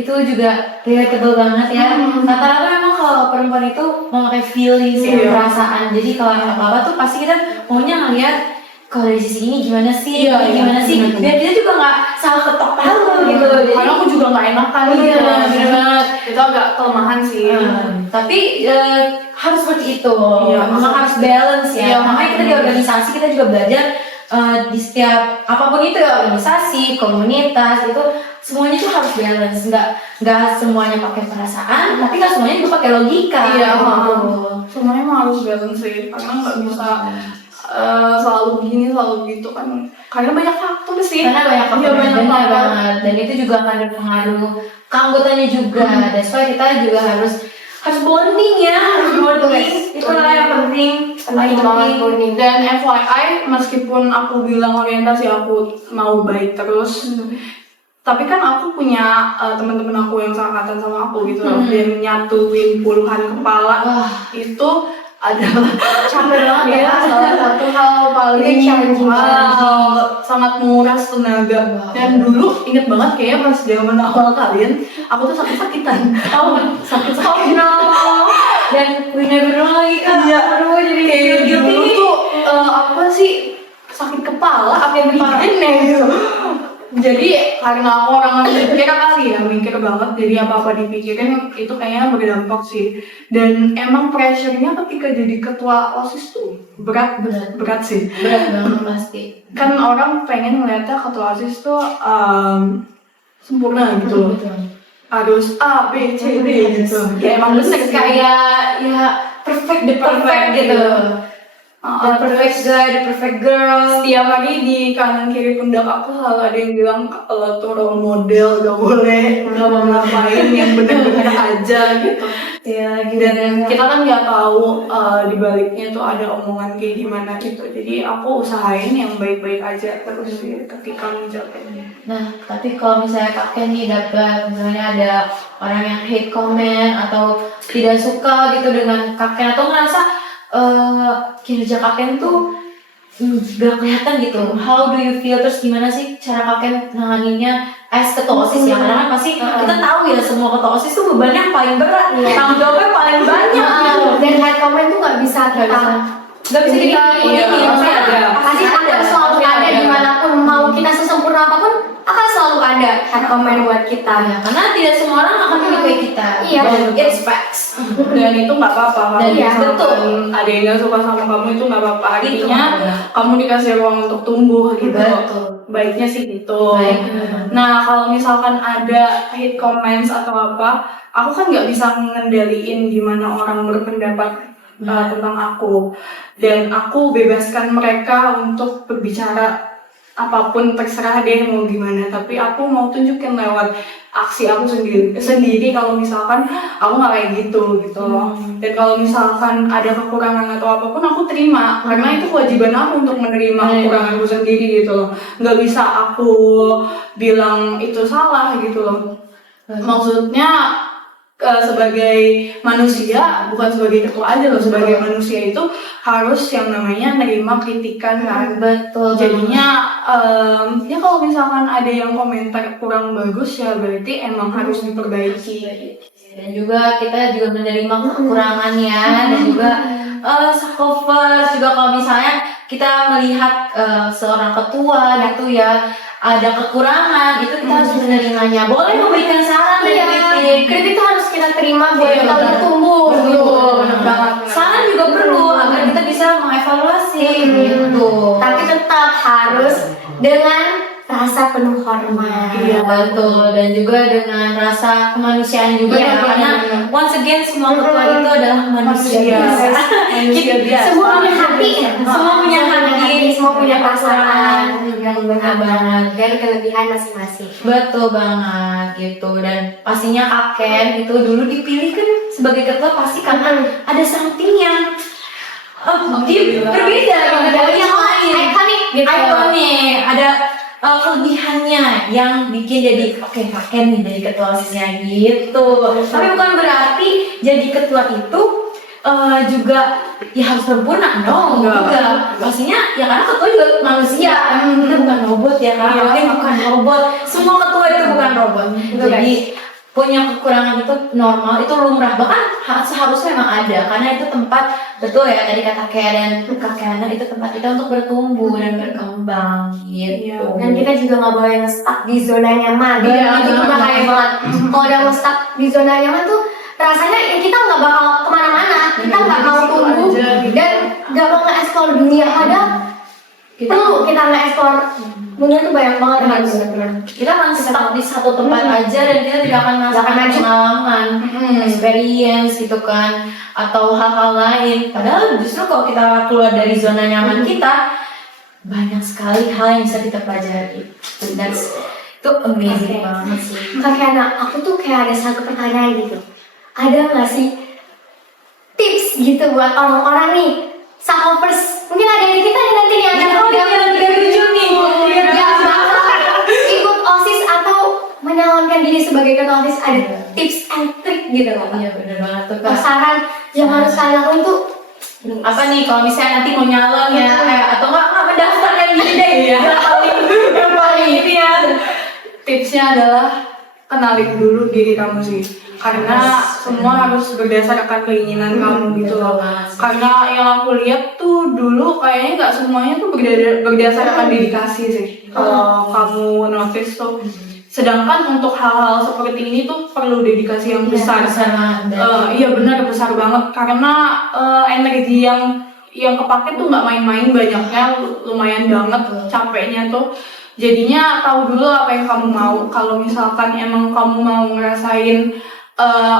itu juga relatable banget ya. Rata-rata memang kalau perempuan itu memakai feelings ya, perasaan. Jadi kalau apa-apa tuh pasti kita maunya ngeliat kalau dari sisi ini gimana sih, gimana sih, biar kita juga nggak salah ketok palu gitu. Jadi, karena aku juga nggak enakan gitu. Bener banget. Itu agak kelemahan sih. Tapi harus seperti itu. Iya, memang harus balance ya. Iya, Makanya kita di organisasi kita juga belajar di setiap apapun itu ya, organisasi, komunitas itu semuanya tuh harus balance. Nggak semuanya pakai perasaan, tapi nggak semuanya juga pakai logika. Iya, gitu. semuanya emang harus balance sih, karena nggak bisa selalu begini selalu begitu kan, karena banyak faktor sih. Karena banyak faktor, Iya, banyak benar faktor. banget, dan itu juga akan berpengaruh ke anggotanya juga. That's why kita juga harus bonding ya, harus bonding. Itu lah yang penting. Penting banget bonding. Dan FYI, meskipun aku bilang orientasi aku mau baik terus, tapi kan aku punya teman-teman aku yang seangkatan sama aku gitu loh, dan nyatuin puluhan kepala. Itu adalah Capek banget ya, salah satu hal paling challenging sangat menguras tenaga. Dan dulu inget banget kayaknya pas zaman awal kalian, aku tuh sakit-sakitan. Sakit-sakitan. Dan bener-bener lagi kan. Iya. Aduh, jadi Kayak guilty dulu nih. tuh apa sih, sakit kepala, apa yang bikin ya gitu. Jadi karena aku orang mikir kali ya, mikir banget, jadi apa-apa dipikirin itu kayaknya berdampak sih. Dan emang pressure-nya ketika jadi ketua OSIS tuh berat sih. Berat banget pasti. Kan orang pengen ngeliatnya ketua OSIS tuh sempurna gitu loh, harus A, B, C, D gitu. Ya emang bener sih. Kayak ya perfect, the perfect gitu. The perfect guy, the perfect girl. Setiap hari di kanan kiri pundak aku selalu ada yang bilang kalau tuh role model, gak boleh mau ngapain yang bener-bener aja gitu. Ya, Dan kita kan nggak tahu di baliknya tuh ada omongan kayak gimana gitu. Jadi aku usahain yang baik-baik aja terus sih ketika menjalannya. Nah, tapi kalau misalnya kakek nih dapat misalnya ada orang yang hate comment atau tidak suka gitu dengan kakek atau ngerasa kinerja kakek tuh gak kelihatan gitu. How do you feel, terus gimana sih cara kakek nanganinnya as ketua OSIS ya? Karena kan pasti kita tahu ya semua ketua OSIS tuh bebannya yang paling berat, tanggung jawabnya paling banyak. Dan hard comment tuh nggak bisa kita kita pasti ada. pasti akan selalu ada dimanapun, mau kita sesempurna apapun akan selalu ada hard comment buat kita. Ya, karena tidak semua orang akan menyukai kita. Iya. It's facts. Dan itu nggak apa-apa. Dan Kalau iya, misalkan betul. ada yang nggak suka sama kamu itu nggak apa-apa. Itu Artinya ada. kamu dikasih ruang untuk tumbuh gitu. Betul. Baiknya sih gitu. Baik. Nah kalau misalkan ada hate comments atau apa, aku kan nggak bisa ngendaliin gimana orang berpendapat tentang aku, dan aku bebaskan mereka untuk berbicara apapun, terserah deh mau gimana, tapi aku mau tunjukin lewat aksi aku sendiri kalau misalkan aku nggak kayak gitu loh. Dan kalau misalkan ada kekurangan atau apapun aku terima, karena itu kewajiban aku untuk menerima kekuranganku sendiri gitu loh. Nggak bisa aku bilang itu salah gitu loh. Maksudnya sebagai manusia, bukan sebagai ketua aja loh, sebagai manusia itu harus yang namanya nerima kritikan kan. Betul. Jadinya ya kalau misalkan ada yang komentar kurang bagus ya berarti emang harus diperbaiki. Dan juga kita juga menerima kekurangannya, dan juga self-cover juga kalau misalnya kita melihat seorang ketua gitu ya ada kekurangan, itu kita harus menerimanya. Boleh memberikan saran dan Kritik itu harus kita terima buat kita bertumbuh. Bener banget. Saran juga perlu agar kita bisa mengevaluasi gitu. Tapi tetap harus dengan rasa penuh hormat. Iya betul, dan juga dengan rasa kemanusiaan juga Iya, ya, karena benar. once again semua ketua itu adalah manusia biasa. Manusia biasa. Semua punya hati, Semua punya hati, semua punya perasaan yang benar banget. dan kelebihan masing-masing. Betul banget gitu, dan pastinya Kaken itu dulu dipilih kan sebagai ketua pasti karena ada something yang berbeda dari yang lain, Iconic gitu. ikonik, ada kelebihannya yang bikin jadi oke Kaken nih jadi ketua OSISnya gitu. Tapi bukan berarti jadi ketua itu juga ya harus sempurna, no, enggak. Pastinya ya karena ketua juga manusia, kita bukan robot ya kan, bukan robot. Semua ketua itu bukan robot. Jadi punya kekurangan itu normal, itu lumrah, bahkan seharusnya memang ada, karena itu tempat, betul ya tadi kata Karen, Kakek itu tempat kita untuk bertumbuh dan berkembang gitu. Dan kita juga nggak boleh nge-stuck di zona nyaman. Iya, Itu juga kayak banget. Kalau udah nge-stuck di zona nyaman tuh rasanya ya kita nggak bakal kemana-mana, kita nggak mau tumbuh dan nggak mau nge-explore dunia. Padahal perlu kita nge-explore dunia tuh banyak banget kan. Kita akan stuck di satu tempat aja dan kita tidak akan merasakan pengalaman, experience gitu kan, atau hal-hal lain. Padahal justru kalau kita keluar dari zona nyaman kita, banyak sekali hal yang bisa kita pelajari. Itu amazing banget sih. Kakek anak, aku tuh kayak ada satu pertanyaan gitu. Ada nggak sih tips gitu buat orang-orang nih, Sahovers? Mungkin ada di kita nih nanti yang akan ikut OSIS atau menyalonkan diri sebagai ketua OSIS, ada tips and trick gitu nggak? Iya benar banget tuh Atau Kak. saran yang harus kalian lakuin tuh Apa nih kalau misalnya nanti mau nyalon ya, atau nggak mendaftar yang gini deh, yang paling ini ya. Tipsnya adalah kenalin dulu diri kamu sih, karena semua harus berdasarkan keinginan kamu gitu loh. Karena yang aku lihat tuh dulu kayaknya nggak semuanya tuh berdasarkan dedikasi sih. Kalau kamu notice tuh, sedangkan untuk hal-hal seperti ini tuh perlu dedikasi yang besar. Iya benar, besar banget, karena energi yang kepake tuh nggak main-main, banyaknya lumayan banget capeknya tuh. Jadinya tahu dulu apa yang kamu mau. Kalau misalkan emang kamu mau ngerasain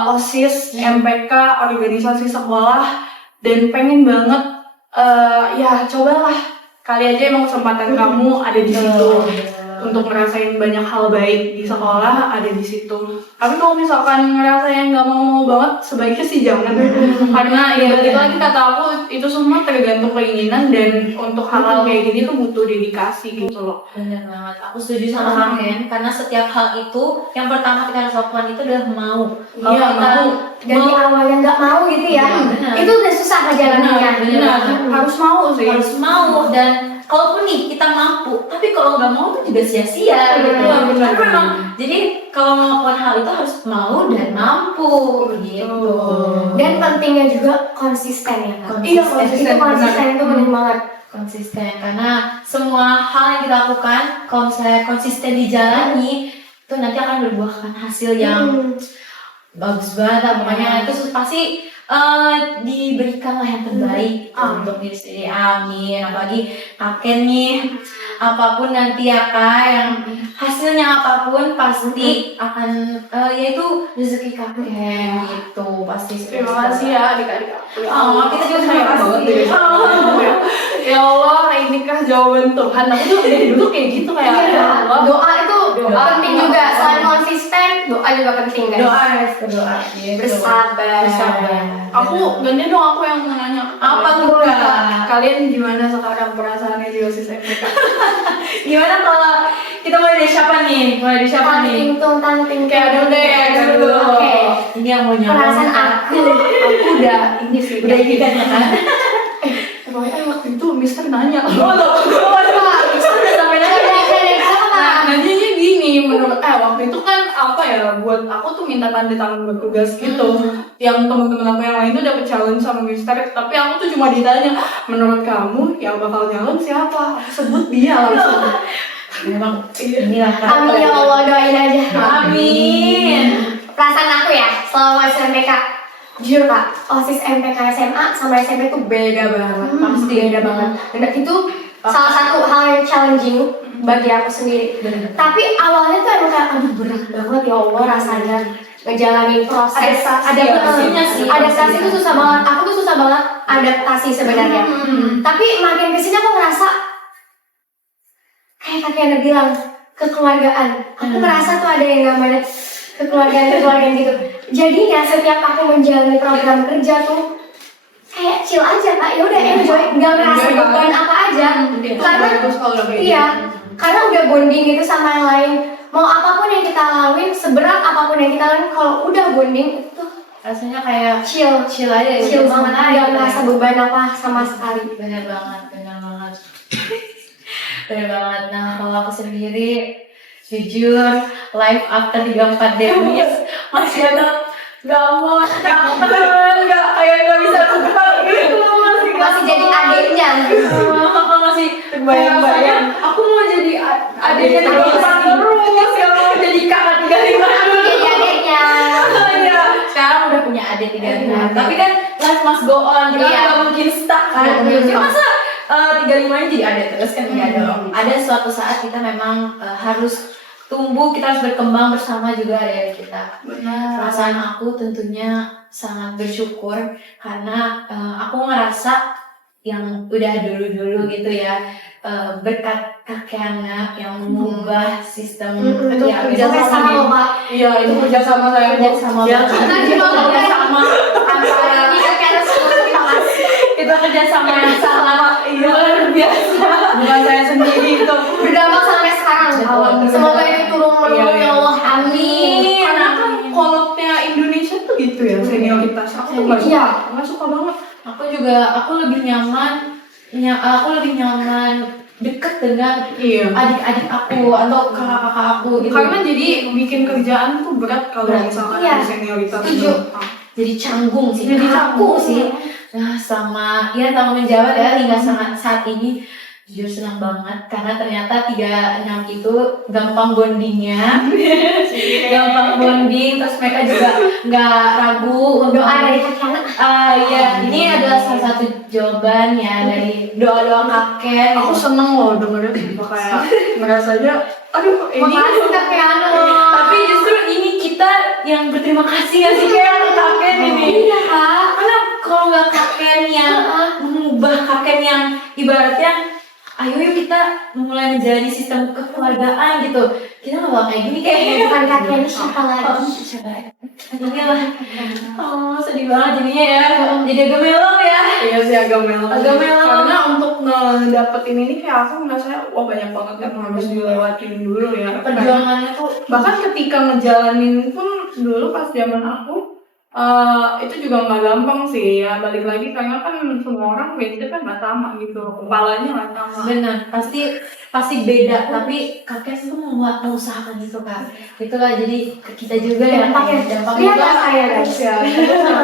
OSIS, MPK, organisasi sekolah, dan pengen banget, ya cobalah. Kali aja emang kesempatan kamu ada di situ untuk ngerasain banyak hal baik di sekolah, ada di situ. Tapi kalau misalkan ngerasain nggak mau banget, sebaiknya sih jangan. Karena ya balik lagi kata aku, itu semua tergantung keinginan, dan untuk hal-hal kayak gini tuh butuh dedikasi gitu loh. Benar banget, aku setuju sama Kaken, karena setiap hal itu yang pertama kita harus lakukan itu adalah mau. Kalau Iya, kita mau. dari awalnya nggak mau gitu ya, Iya, benar. itu udah susah ngejalaninnya. Benar, harus mau sih. harus mau, dan kalaupun nih kita mampu, tapi kalau nggak mau tuh juga sia-sia gitu. Benar. Karena memang, jadi kalau melakukan hal itu harus mau dan mampu gitu. Dan pentingnya juga konsisten ya Kak. Iya, konsisten, Itu konsisten itu penting banget. Konsisten, karena semua hal yang kita lakukan kalau misalnya konsisten dijalani itu nanti akan berbuahkan hasil yang bagus banget lah. Pokoknya itu pasti diberikanlah yang terbaik untuk diri sendiri. Amin. Apalagi kakek nih, apapun nanti ya Kak, yang hasilnya apapun pasti akan yaitu rezeki kakek gitu pasti. Terima kasih ya adik-adik aku. Kita juga terima kasih. Ya Allah, inikah jawaban Tuhan. Aku tuh dari dulu kayak gitu kayak ya Allah. Doa itu penting juga. Selain konsisten, doa juga penting guys. Doa harus berdoa gitu. Bersabar. Aku ganti dong, aku yang mau nanya. Apa tuh Kak? Kalian gimana sekarang perasaannya di OSIS MPK? Gimana kalau kita mulai dari siapa nih? Tanting Kayak ada udah ya dulu. Oke. Ini yang mau nyampe. Perasaan aku udah ini sih. Udah ini kan ya kan? Pokoknya waktu itu Mister nanya. Mister udah sampai nanya Nanyanya gini, menurut waktu itu kan apa ya, buat aku tuh minta tanda tangan buat tugas gitu. Yang teman-teman aku yang lain tuh dapet challenge sama Mister, tapi aku tuh cuma ditanya, menurut kamu yang bakal nyalon siapa? Aku sebut dia langsung. Memang inilah Kak. Amin ya Allah, doain aja. Amin. Perasaan aku ya selama OSIS MPK, jujur Kak, OSIS MPK SMA sama SMP tuh beda banget, pasti beda banget. Dan itu salah satu hal yang challenging bagi aku sendiri. Tapi awalnya tuh emang kayak aduh berat banget ya Allah rasanya ngejalanin proses. Adaptasinya sih. Adaptasi itu susah banget. Aku tuh susah banget adaptasi sebenarnya. Tapi makin kesini aku ngerasa kayak kakek Ana bilang kekeluargaan. Aku ngerasa tuh ada yang namanya kekeluargaan gitu. Jadinya setiap aku menjalani program kerja tuh kayak chill aja Kak. Ya udah enjoy, nggak ngerasa beban apa aja. Karena iya, karena udah bonding gitu sama yang lain. Mau apapun yang kita laluin, seberat apapun yang kita laluin, kalau udah bonding itu Rasanya kayak chill aja. chill banget, nggak ngerasa beban apa sama sekali. Bener banget. Bener banget. Nah, kalau aku sendiri jujur life after 34 Demis masih ada nggak kayak bisa terbang gitu, Masih jadi adiknya. masih bayang-bayang aku mau jadi adiknya terus ya, mau jadi kakak 35 Jadi adiknya. ya sekarang udah punya adik 35 tapi kan life must go on, kita nggak mungkin stuck kan. Ya masa 35 nya jadi adik terus kan nggak dong. Ada suatu saat kita memang harus tumbuh, kita harus berkembang bersama juga dari kita. Benar. Perasaan aku tentunya sangat bersyukur karena aku ngerasa yang udah dulu gitu ya, berkat kakek anak yang mengubah sistem Itu ya, kerja sama loh Pak. Iya, itu kerja sama saya. Kerjasama Ya, banget. Karena di bawah Kerja sama antara kita kerjasama yang sangat luar biasa. bukan saya sendiri itu. berdampak sampai sekarang. Betul. Semoga itu turun menurun ya Allah. Amin. Karena kan kolotnya Indonesia tuh gitu ya, senioritas. Aku tuh nggak suka banget. Aku lebih nyaman deket dengan adik-adik aku atau kakak-kakak aku gitu. Karena jadi bikin kerjaan tuh berat kalau misalkan Iya. ada senioritas. Setuju. Jadi canggung sih, Jadi kaku canggung. sih. Nah, sama menjawab ya hingga saat ini jujur senang banget karena ternyata 36 itu gampang bondingnya. Gampang bonding, terus mereka juga nggak ragu untuk Doa dari kakek anak. iya, ini adalah salah satu jawaban ya dari doa-doa kakek. Aku seneng loh dengernya tiba kayak merasanya aduh ini Makasih kakek anak. Tapi justru ini kita yang berterima kasih ya sih kayak ke kakek ini. Iya Kak. Karena kalau nggak kakek yang mengubah, kakek yang ibaratnya ayo yuk kita mulai menjalani sistem kekeluargaan gitu, kita nggak bakal kayak gini kayaknya. Bukan kakek ini siapa lagi? Ini lah. Oh sedih banget jadinya ya, jadi agak mellow ya. Iya sih agak mellow. Agak mellow. Karena untuk ngedapetin ini kayak aku merasa wah banyak banget yang harus dilewatin dulu ya. Perjuangannya tuh Bahkan ketika ngejalanin pun dulu pas zaman aku Itu juga nggak gampang sih ya, balik lagi karena kan semua orang mindset kan nggak sama gitu, kepalanya nggak sama. Benar, pasti beda, tapi kakek tuh mengusahakan itu Kak. Itulah jadi ke kita juga ya. Dampaknya Dampaknya lihat saya guys. Ya,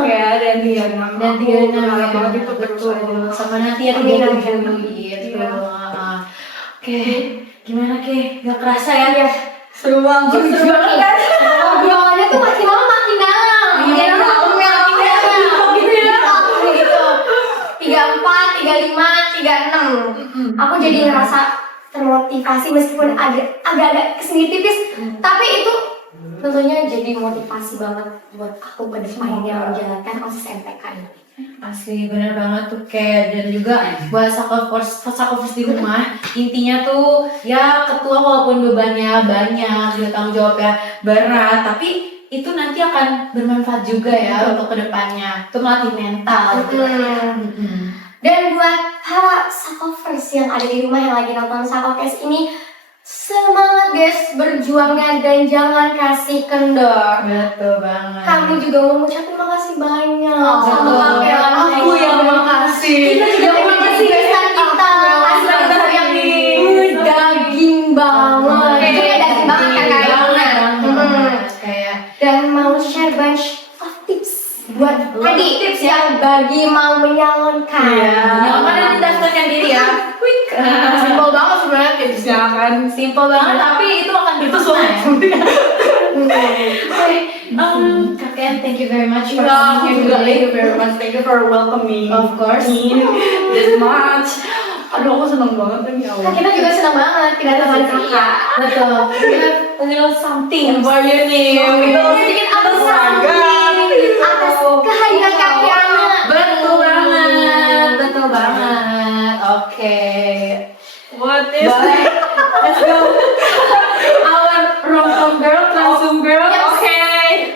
ya dan dia dan tiga enam banget itu betul terus sama nanti ya Iya, tiga iya. gitu. Iya. Oke, gimana Ke? Gak kerasa ya? seru banget. Obrolannya tuh makin lama makin dalam. Iya, Makin dalam, makin dalam. gitu ya. Gitu. 34, 35, 36. Aku jadi ngerasa termotivasi meskipun agak-agak kesini tipis, tapi itu tentunya jadi motivasi banget buat aku ke depannya menjalankan OSIS MTK ini. Asli bener banget tuh Ke, dan juga buat sakopers di rumah, intinya tuh ya ketua walaupun bebannya banyak, juga tanggung jawabnya berat, tapi itu nanti akan bermanfaat juga ya untuk kedepannya, itu melatih mental gitu. Dan buat para sakopers yang ada di rumah yang lagi nonton Sakopers ini, semangat guys berjuangnya dan jangan kasih kendor. Betul banget. Kami juga mau mengucapkan terima kasih banyak sama betul. kakek. Aku yang makasih. Kita juga terima kasih besar kita. Kasih besar yang daging banget. Kayak daging banget kan Kayak Dan mau share bunch of tips buat tadi tips yang bagi mau menyalonkan. yang mana didaftarkan diri ya, quick. Simpel banget sebenarnya tipsnya kan. Simple banget, tapi itu akan Itu bermakna ya. sulit. Kakek, thank you very much for Ya, aku coming juga today. thank you very much. Thank you for welcoming Of course. me this much. Aduh, aku seneng banget nih ya Nah, Allah. kita juga senang banget kedatangan kakak. Betul. We have a little something. For you nih, Itu sedikit apresiasi atas kehadiran kakek anak. Betul banget, betul banget. Oke. What is Bye. Let's go. Our rom-com girl, langsung girl. Yes. Oke.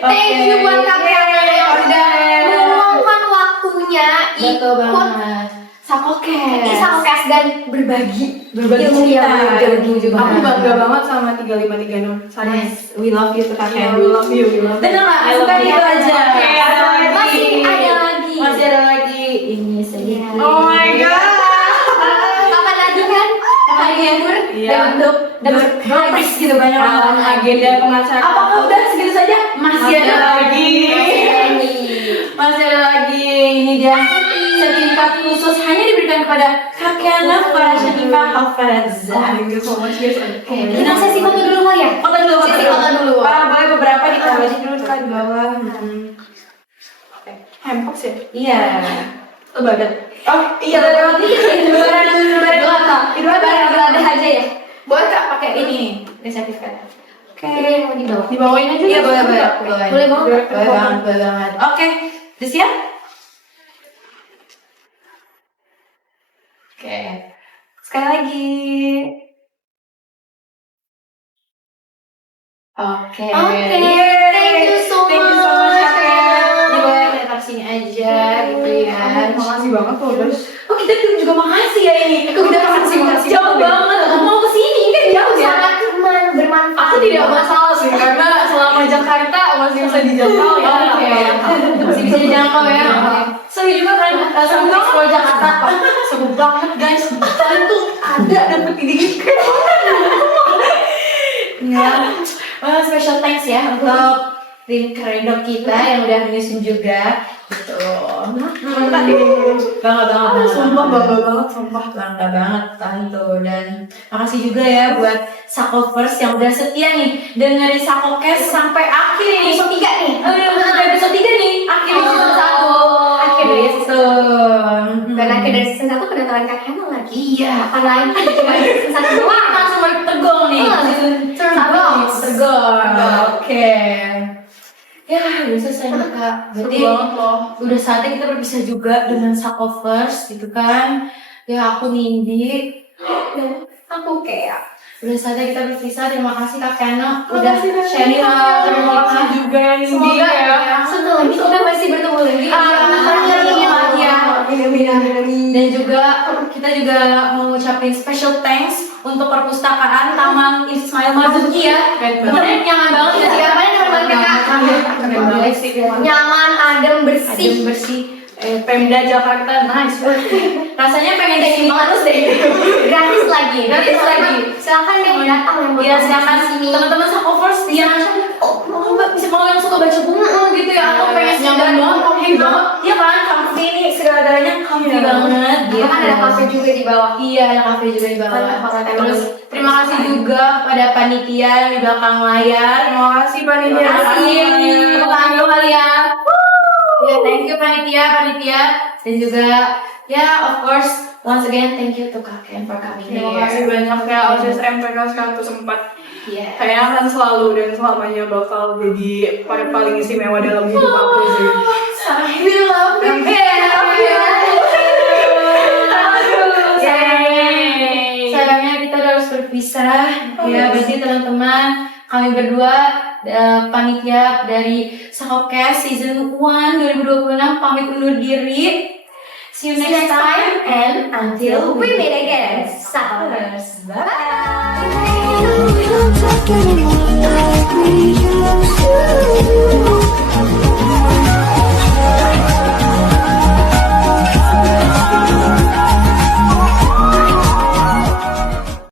Thank you buat kakek anak yang udah meluangkan waktunya Betul ikut banget. Sakokes. Sakopers dan berbagi Berbagi ilmu cerita, yang ilmu juga. Aku bangga banget sama 3536. Nice. We love you tuh kakek. We love you, we love you. Bener nggak? I love Bukan you. itu aja. Oke, ada lagi. Masih ada lagi. Masih ada lagi. Ini sedikit. Oh my god. Kapan lagi kan? Hari libur Iya. dan untuk dapat Habis gitu banyak Dalam banget. agenda pengacara. Apakah udah segitu saja? Masih ada lagi. lagi. Masih ada lagi. Ini dia sertifikat khusus hanya diberikan kepada kakek anak para Syafiqah Hafazah. Thank you so much guys. Oke, kita sesi foto dulu kali ya? Foto dulu, Sesi foto dulu. Boleh beberapa ditaruh dulu kan di bawah. Hempok sih. Iya. Badan. Oh iya, lewat ini. Barang-barang aja ya. Boleh nggak pakai ini sertifikatnya? Oke. Ini mau dibawa. Dibawain aja. Iya boleh. Boleh banget. Boleh banget. Oke, udah siap? Oke, sekali lagi. Oke. Thank you so much. Ini boleh kita taruh sini aja, gitu ya. Makasih banget loh guys. Oh kita juga makasih ya ini. Udah makasih Jauh banget. Aku mau kesini kan jauh ya. Sangat bermanfaat. Aku tidak masalah sih karena selama Jakarta masih bisa dijangkau ya. Oke, masih bisa dijangkau ya. Seru juga kan sampai explore Jakarta. Seru banget guys. Kalian tuh ada dapet ini keren Ya, special thanks ya untuk tim Keredok kita yang udah menyusun juga gitu. Bangga banget. Sumpah bangga banget, sumpah. Bangga banget Tanto. Dan makasih juga ya buat Sakopers yang udah setia nih dengerin Sakokes sampai akhir ini. Episode 3 nih. Sampai episode 3 nih, akhir episode 1. Akhir gitu. Dan akhir dari season 1 kedatangan kakek anak lagi. Iya. Kapan lagi? Cuma di season 1 doang. Langsung balik tergol nih. Tergol. Oke. Ya, udah selesai nih Kak. Berarti Seru banget loh. udah saatnya kita berpisah juga dengan Sakopers gitu kan. Ya aku Nindi. Dan aku kayak Udah saatnya kita berpisah. Terima kasih Kak Keno udah Makasih, Kak. sharing Terima kasih juga Nindi semoga ya. setelah ini kita masih bertemu lagi. Amin. Dan juga kita juga mau ngucapin special thanks untuk perpustakaan Taman Ismail Marzuki ya. Keren banget. Temennya nyaman banget ya. Siapa yang keren banget Kak. Keren banget sih. Nyaman, adem, bersih. Adem bersih. Pemda Jakarta nice. Rasanya pengen jadi bonus deh. Gratis lagi. Gratis lagi. Silakan deh datang yang Iya, silakan sini. teman-teman Sakofers yang mau yang suka baca buku gitu ya, atau pengen nyaman banget, comfy banget. Iya kan, comfy nih, segala-galanya comfy Iya. banget. Dia kan ada kafe juga di bawah. Iya, ada kafe juga di bawah. Mantap banget, emang. Terus terima kasih juga pada panitia yang di belakang layar. Terima kasih panitia. Terima kasih. Tepuk tangan dulu kali ya. Ya, thank you panitia dan juga ya of course once again thank you to Kak Ken for coming here. Terima kasih banyak ya OSIS MPK 104. Iya. Kayaknya akan selalu dan selamanya bakal jadi paling istimewa dalam hidup aku sih. We love you, Ken. Sayangnya kita harus berpisah. Ya, berarti teman-teman kami berdua panitia dari Sakopcast season 1 2026 pamit undur diri. See you next time and until We meet again. Sakopers. Bye. You don't talk anymore like we used